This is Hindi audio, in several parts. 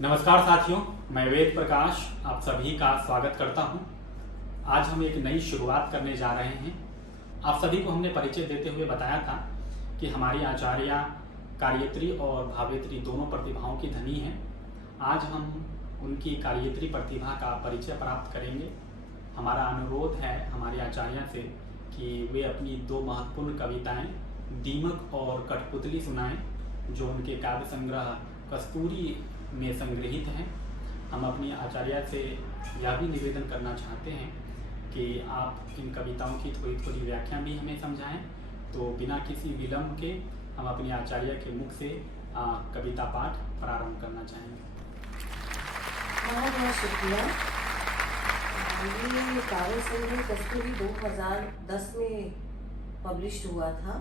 नमस्कार साथियों, मैं वेद प्रकाश आप सभी का स्वागत करता हूं। आज हम एक नई शुरुआत करने जा रहे हैं। आप सभी को हमने परिचय देते हुए बताया था कि हमारी आचार्य कार्यत्री और भावेत्री दोनों प्रतिभाओं की धनी हैं। आज हम उनकी कार्यत्री प्रतिभा का परिचय प्राप्त करेंगे। हमारा अनुरोध है हमारे आचार्य से कि वे अपनी दो महत्वपूर्ण कविताएं दीमक और कठपुतली सुनाएं, जो उनके काव्य संग्रह कस्तूरी में संग्रहित हैं। हम अपनी आचार्य से यह भी निवेदन करना चाहते हैं कि आप इन कविताओं की थोड़ी थोड़ी व्याख्या भी हमें समझाएं। तो बिना किसी विलंब के हम अपने आचार्य के मुख से कविता पाठ प्रारंभ करना चाहेंगे। बहुत बहुत शुक्रिया। ये काव्य संग्रह कस्तूरी 2010 में पब्लिश हुआ था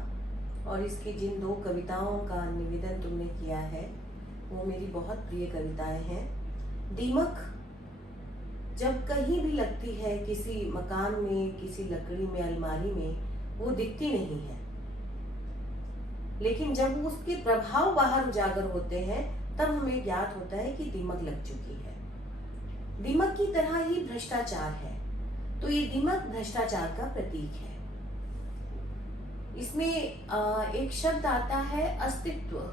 और इसकी जिन दो कविताओं का निवेदन तुमने किया है वो मेरी बहुत प्रिय कविताएं हैं। दीमक जब कहीं भी लगती है, किसी मकान में, किसी लकड़ी में, अलमारी में, वो दिखती नहीं है, लेकिन जब उसके प्रभाव बाहर उजागर होते हैं तब हमें ज्ञात होता है कि दीमक लग चुकी है। दीमक की तरह ही भ्रष्टाचार है, तो ये दीमक भ्रष्टाचार का प्रतीक है। इसमें एक शब्द आता है अस्तित्व।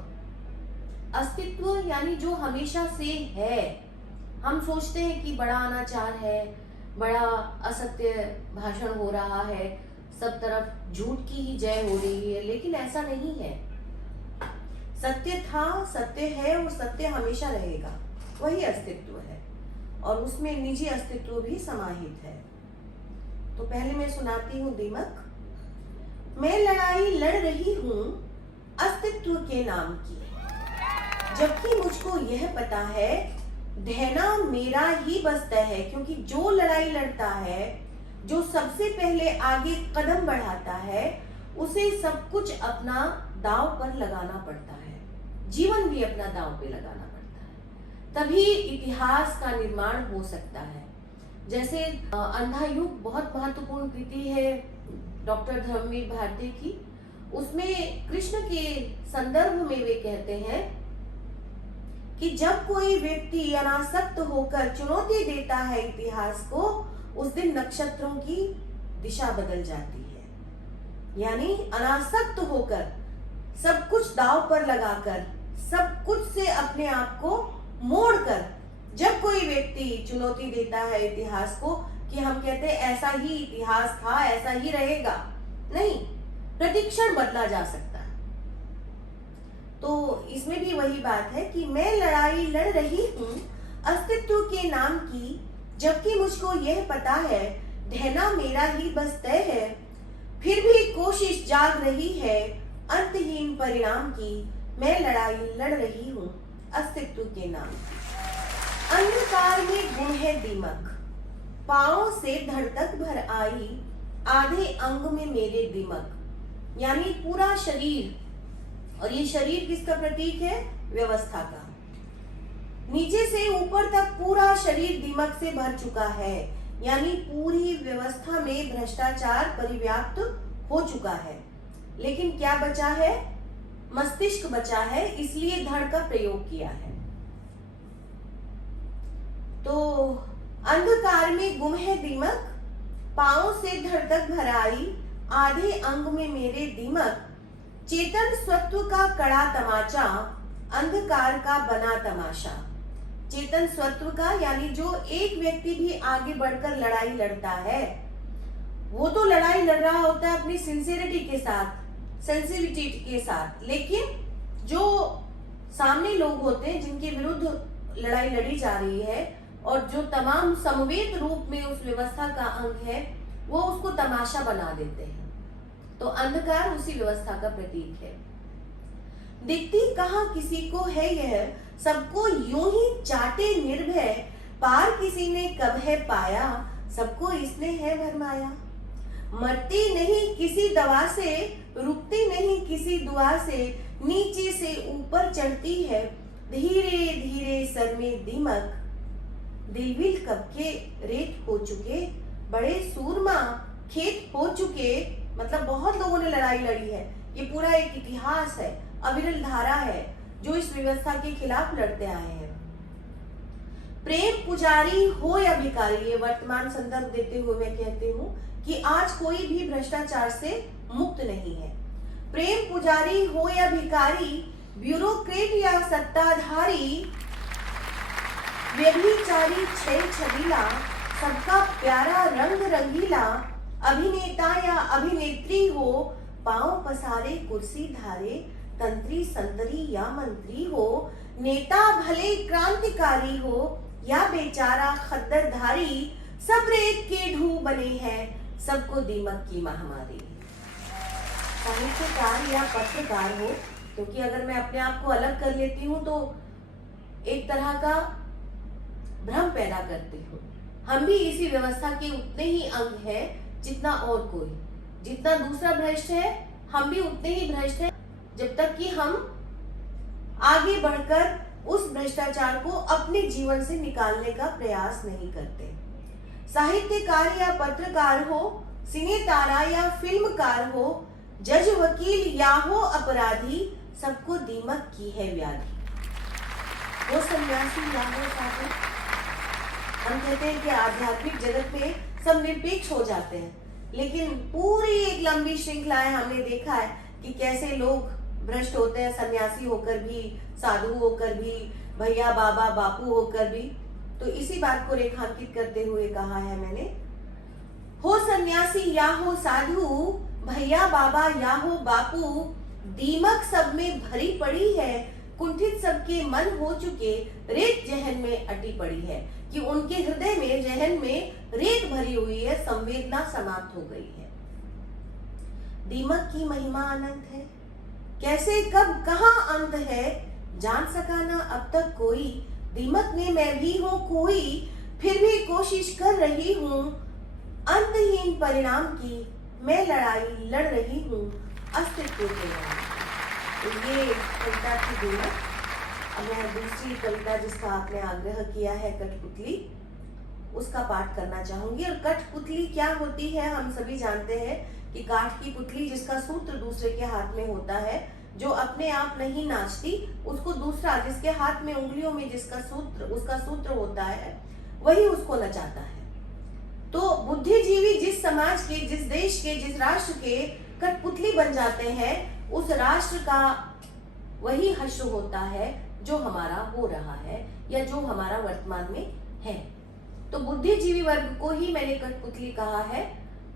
अस्तित्व यानी जो हमेशा से है। हम सोचते हैं कि बड़ा अनाचार है, बड़ा असत्य भाषण हो रहा है, सब तरफ झूठ की ही जय हो रही है, लेकिन ऐसा नहीं है। सत्य था, सत्य है और सत्य हमेशा रहेगा, वही अस्तित्व है और उसमें निजी अस्तित्व भी समाहित है। तो पहले मैं सुनाती हूँ दीमक। मैं लड़ाई लड़ रही हूँ अस्तित्व के नाम की, जबकि मुझको यह पता है ढहना मेरा ही बस तय है। क्योंकि जो लड़ाई लड़ता है, जो सबसे पहले आगे कदम बढ़ाता है, उसे सब कुछ अपना दांव पर लगाना पड़ता है, जीवन भी अपना दांव पे लगाना पड़ता है, तभी इतिहास का निर्माण हो सकता है। जैसे अंधा युग बहुत महत्वपूर्ण कृति है डॉक्टर धर्मवीर भारती की। उसमें कृष्ण के संदर्भ में वे कहते हैं कि जब कोई व्यक्ति अनासक्त होकर चुनौती देता है इतिहास को, उस दिन नक्षत्रों की दिशा बदल जाती है। यानी अनासक्त होकर, सब कुछ दांव पर लगाकर, सब कुछ से अपने आप को मोड़कर जब कोई व्यक्ति चुनौती देता है इतिहास को, कि हम कहते हैं ऐसा ही इतिहास था, ऐसा ही रहेगा, नहीं, प्रतिक्षण बदला जा सकता है। तो इसमें भी वही बात है कि मैं लड़ाई लड़ रही हूँ अस्तित्व के नाम की, जबकि मुझको यह पता है ढहना मेरा ही बस तय है। फिर भी कोशिश जाग रही है अंतहीन परिणाम की, मैं लड़ाई लड़ रही हूँ अस्तित्व के नाम की। अंधकार में गुम है दीमक, पाँव से धड़ तक भर आई, आधे अंग में मेरे दीमक। यानी पूरा शरीर, और ये शरीर किसका प्रतीक है? व्यवस्था का। नीचे से ऊपर तक पूरा शरीर दीमक से भर चुका है, यानी पूरी व्यवस्था में भ्रष्टाचार परिव्याप्त हो चुका है। लेकिन क्या बचा है? मस्तिष्क बचा है, इसलिए धड़ का प्रयोग किया है। तो अंधकार में गुम है दीमक, पाँव से धड़ तक भर आई, आधे अंग में मेरे दीमक। चेतन स्वत्व का कड़ा तमाचा, अंधकार का बना तमाशा। चेतन स्वत्व का यानी जो एक व्यक्ति भी आगे बढ़कर लड़ाई लड़ता है, वो तो लड़ाई लड़ रहा होता है अपनी सिंसियरिटी के साथ, सेंसिटिविटी के साथ, लेकिन जो सामने लोग होते हैं जिनके विरुद्ध लड़ाई लड़ी जा रही है और जो तमाम समवेत रूप में उस व्यवस्था का अंग है, वो उसको तमाशा बना देते हैं। तो अंधकार उसी व्यवस्था का प्रतीक है। दिखती कहाँ किसी को है यह, सबको यूं ही चाटे निर्भय, पार किसी ने कब है पाया, सबको इसने है भरमाया। मरती नहीं किसी दवा से, रुकती नहीं किसी दुआ से, नीचे से ऊपर चढ़ती है धीरे धीरे सर में दीमक। दिलविल कब के रेत हो चुके, बड़े सूरमा खेत हो चुके, मतलब बहुत लोगों ने लड़ाई लड़ी है। ये पूरा एक इतिहास है, अविरल धारा है जो इस व्यवस्था के खिलाफ लड़ते आए हैं। प्रेम पुजारी हो या भिखारी, ये वर्तमान संदर्भ देते हुए मैं कहती हूँ कि आज कोई भी भ्रष्टाचार से मुक्त नहीं है। प्रेम पुजारी हो या भिखारी, ब्यूरोक्रेट या सत्ताधारी, व्यभिचारी छल छबीला, सबका प्यारा रंग रंगीला, अभिनेता या अभिनेत्री हो, पांव पसारे कुर्सी धारे, तंत्री संतरी या मंत्री हो, नेता भले क्रांतिकारी हो या बेचारा खद्दरधारी, सब रेत के ढूंढ बने हैं, सबको दीमक की महामारी। साहित्यकार या पत्रकार हो, क्योंकि अगर मैं अपने आप को अलग कर लेती हूँ तो एक तरह का भ्रम पैदा करती हूँ। हम भी इसी व्यवस्था के उतने ही अंग हैं जितना और कोई, जितना दूसरा भ्रष्ट है हम भी उतने ही भ्रष्ट हैं, जब तक कि हम आगे बढ़कर उस भ्रष्टाचार को अपने जीवन से निकालने का प्रयास नहीं करते। साहित्यकार या पत्रकार हो, सिने तारा या फिल्मकार हो, जज वकील या हो अपराधी, सबको दीमक की है व्याधि। वो सन्यासी या हो साधु, हम कहते हैं कि आध्यात्मिक जगत में सब निरपेक्ष हो जाते हैं, लेकिन पूरी एक लंबी श्रृंखलाएं हमने देखा है कि कैसे लोग भ्रष्ट होते हैं, सन्यासी होकर भी, साधु होकर भी, भैया बाबा बापू होकर भी। तो इसी बात को रेखांकित करते हुए कहा है मैंने, हो सन्यासी या हो साधु, भैया बाबा या हो बापू, दीमक सब में भरी पड़ी है, कुंठित सबके मन हो चुके, रेत जहन में अटी पड़ी है, कि उनके हृदय में, जहन में रेत भरी हुई है, संवेदना समाप्त हो गई है। दीमक की महिमा अनंत है, कैसे कब कहां अंत है, जान सका ना अब तक कोई, दीमक में मैं भी हूं कोई, फिर भी कोशिश कर रही हूं, अंतहीन परिणाम की मैं लड़ाई लड़ रही हूं, अस्तित्व के नाम। तो ये कविता की दीमक। अब मैं दूसरी कविता जिसका आपने आग्रह किया है, कठपुतली, उसका पाठ करना चाहूंगी। और कठपुतली क्या होती है, हम सभी जानते हैं कि काठ की पुतली जिसका सूत्र दूसरे के हाथ में होता है, जो अपने आप नहीं नाचती, उसको दूसरा, जिसके हाथ में उंगलियों में जिसका सूत्र, उसका सूत्र होता है, वही उसको नचाता है। तो बुद्धिजीवी जिस समाज के, जिस देश के, जिस राष्ट्र के कठपुतली बन जाते हैं, उस राष्ट्र का वही हश्र होता है जो हमारा हो रहा है या जो हमारा वर्तमान में है। तो बुद्धिजीवी वर्ग को ही मैंने कठपुतली कहा है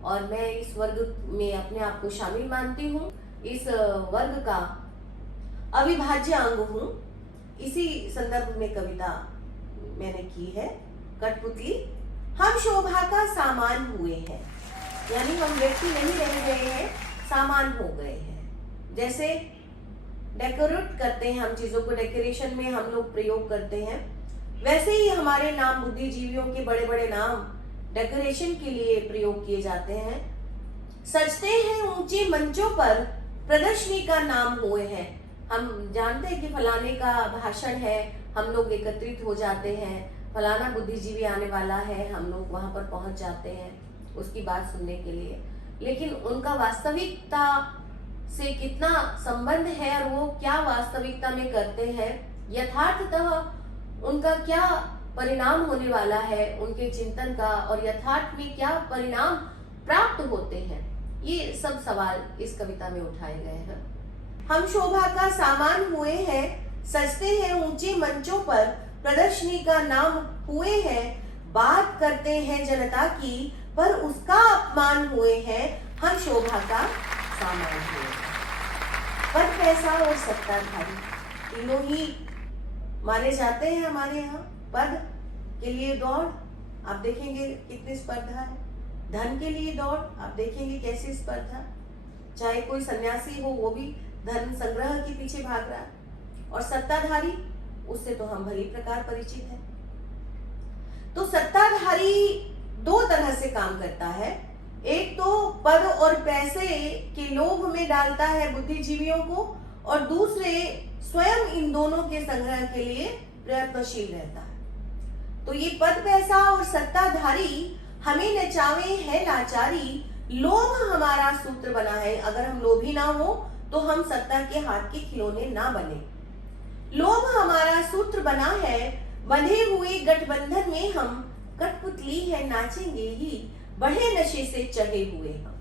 और मैं इस वर्ग में अपने आप को शामिल मानती हूँ, इस वर्ग का अविभाज्य अंग हूँ। इसी संदर्भ में कविता मैंने की है, कठपुतली। हम शोभा का सामान हुए हैं, यानी हम व्यक्ति नहीं रह गए हैं, सामान हो गए हैं। जैसे डेकोरेट करते हैं हम चीजों को, डेकोरेशन में हम लोग प्रयोग करते हैं, वैसे ही हमारे नाम, बुद्धिजीवियों के बड़े बड़े नाम डेकोरेशन के लिए प्रयोग किए जाते हैं। सजते हैं ऊंचे मंचों पर, प्रदर्शनी का नाम हुए हैं। हम जानते हैं कि फलाने का भाषण है, हम लोग एकत्रित हो जाते हैं, फलाना बुद्धिजीवी आने वाला है, हम लोग वहां पर पहुंच जाते हैं उसकी बात सुनने के लिए। लेकिन उनका वास्तविकता से कितना संबंध है और वो क्या वास्तविकता में करते हैं, यथार्थतः उनका क्या परिणाम होने वाला है उनके चिंतन का, और यथार्थ में क्या परिणाम प्राप्त होते हैं, ये सब सवाल इस कविता में उठाए गए हैं। हम शोभा का सामान हुए हैं, सजते हैं ऊंचे मंचों पर, प्रदर्शनी का नाम हुए हैं, बात करते हैं जनता की, पर उसका अपमान हुए हैं, हम शोभा का सामान हुए हैं। पद, पैसा और सत्ताधारी तीनों ही माने जाते हैं हमारे यहाँ। पद के लिए दौड़, आप देखेंगे कितनी स्पर्धा है, धन के लिए दौड़, आप देखेंगे कैसी स्पर्धा, चाहे कोई सन्यासी हो वो भी धन संग्रह के पीछे भाग रहा है, और सत्ताधारी, उससे तो हम भली प्रकार परिचित हैं। तो सत्ताधारी दो तरह से काम करता है, एक तो पद और पैसे के लोभ में डालता है बुद्धिजीवियों को, और दूसरे स्वयं इन दोनों के संग्रह के लिए प्रयत्नशील रहता है। तो ये पद, पैसा और सत्ताधारी हमें नचावे है लाचारी, लोभ हमारा सूत्र बना है। अगर हम लोभी ना हो तो हम सत्ता के हाथ के खिलौने ना बने। लोभ हमारा सूत्र बना है, बंधे हुए गठबंधन में हम, कठपुतली है नाचेंगे ही, बढ़े नशे से चढ़े हुए हम।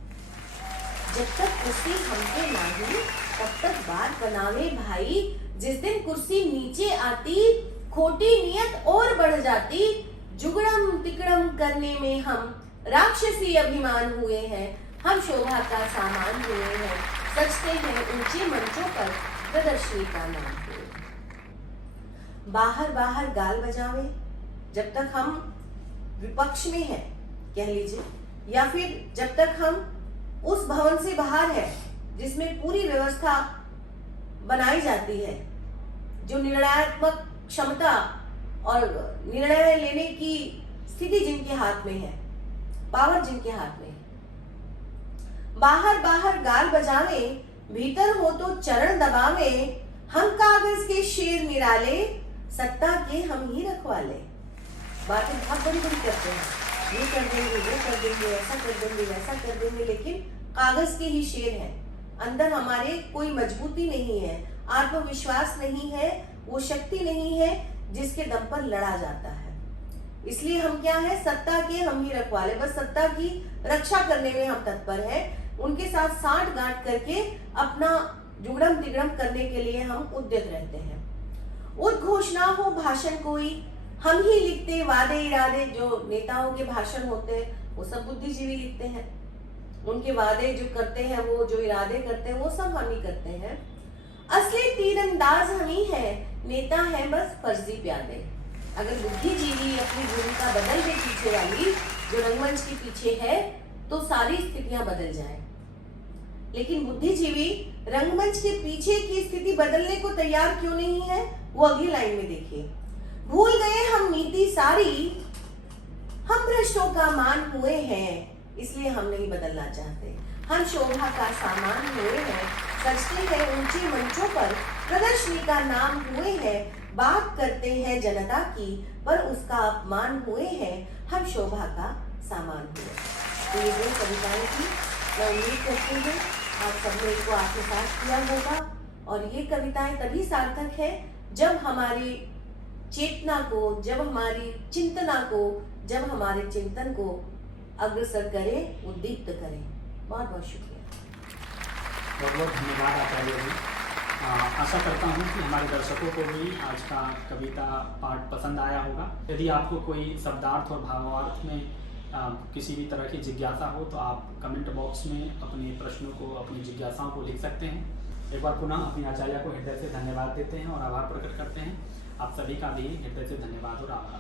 जब तक कुर्सी हमसे नाही, तब तक बात बनावे भाई। जिस दिन कुर्सी नीचे आती, खोटी नियत और बढ़ जाती। जुगड़म तिकड़म करने में हम राक्षसी अभिमान हुए हैं। हम शोभा का सामान हुए हैं, सजते हैं ऊंचे मंचों पर, प्रदर्शनी का नाम हुए। बाहर बाहर गाल बजावे, जब तक हम विपक्ष में हैं कह लीजिए, या फिर जब तक हम उस भवन से बाहर है जिसमें पूरी व्यवस्था बनाई जाती है, जो निर्णयात्मक क्षमता और निर्णय लेने की स्थिति जिनके हाथ में है, पावर जिनके हाथ में है। बाहर बाहर गाल बजावे, भीतर हो तो चरण दबावे। हम कागज के शेर निराले, सत्ता के हम ही रखवाले। बातें बहुत बड़ी बड़ी करते हैं, ये कर देंगे, वो कर देंगे, ऐसा कर देंगे, वैसा कर देंगे, लेकिन कागज के ही शेर हैं। अंदर हमारे कोई मजबूती नहीं है, आत्मविश्वास नहीं है, वो शक्ति नहीं है जिसके दम पर लड़ा जाता है। इसलिए हम क्या है, सत्ता के हम ही रखवाले, बस सत्ता की रक्षा करने में हम तत्पर हैं। उनके साथ साठ गांठ करके अपना जुगड़म तिगड़म करने के लिए हम उद्यत रहते हैं। उद्घोषणा हो भाषण कोई, हम ही लिखते वादे इरादे। जो नेताओं के भाषण होते हैं वो सब बुद्धिजीवी लिखते हैं, उनके वादे जो करते हैं, वो जो इरादे करते हैं, वो सब हम ही करते हैं। असली तीरंदाज हम ही है, नेता है बस फर्जी प्यादे। अगर बुद्धिजीवी अपनी भूमिका बदल दे पीछे वाली, जो रंगमंच के पीछे है, तो सारी स्थितियां बदल जाए। लेकिन बुद्धिजीवी रंगमंच के पीछे की स्थिति बदलने को तैयार क्यों नहीं है, वो अगली लाइन में देखिए। भूल गए हम नीति सारी, हम भ्रष्टों का मान हुए हैं, इसलिए हम नहीं बदलना चाहते। हम शोभा का सामान हुए हैं, सजते हैं ऊंचे मंचों पर, प्रदर्शनी का नाम हुए हैं। बात करते हैं जनता की, पर उसका अपमान हुए हैं। हम शोभा का सामान हुए। तो ये दो कविताएं थी। मैं उम्मीद करती हूँ आप सबने इनको आत्मसात किया होगा। और ये कविताएं तभी सार्थक है जब हमारी चेतना को, जब हमारी चिंतना को, जब हमारे चिंतन को अग्रसर करें, उद्दीप्त करें। बहुत बहुत शुक्रिया। बहुत बहुत धन्यवाद आचार्य जी। आशा करता हूँ कि हमारे दर्शकों को भी आज का कविता पाठ पसंद आया होगा। यदि आपको कोई शब्दार्थ और भावार्थ में किसी भी तरह की जिज्ञासा हो तो आप कमेंट बॉक्स में अपने प्रश्नों को, अपनी जिज्ञासाओं को लिख सकते हैं। एक बार पुनः अपनी आचार्य को हृदय से धन्यवाद देते हैं और आभार प्रकट करते हैं। आप सभी का भी हृदय से धन्यवाद और आभार।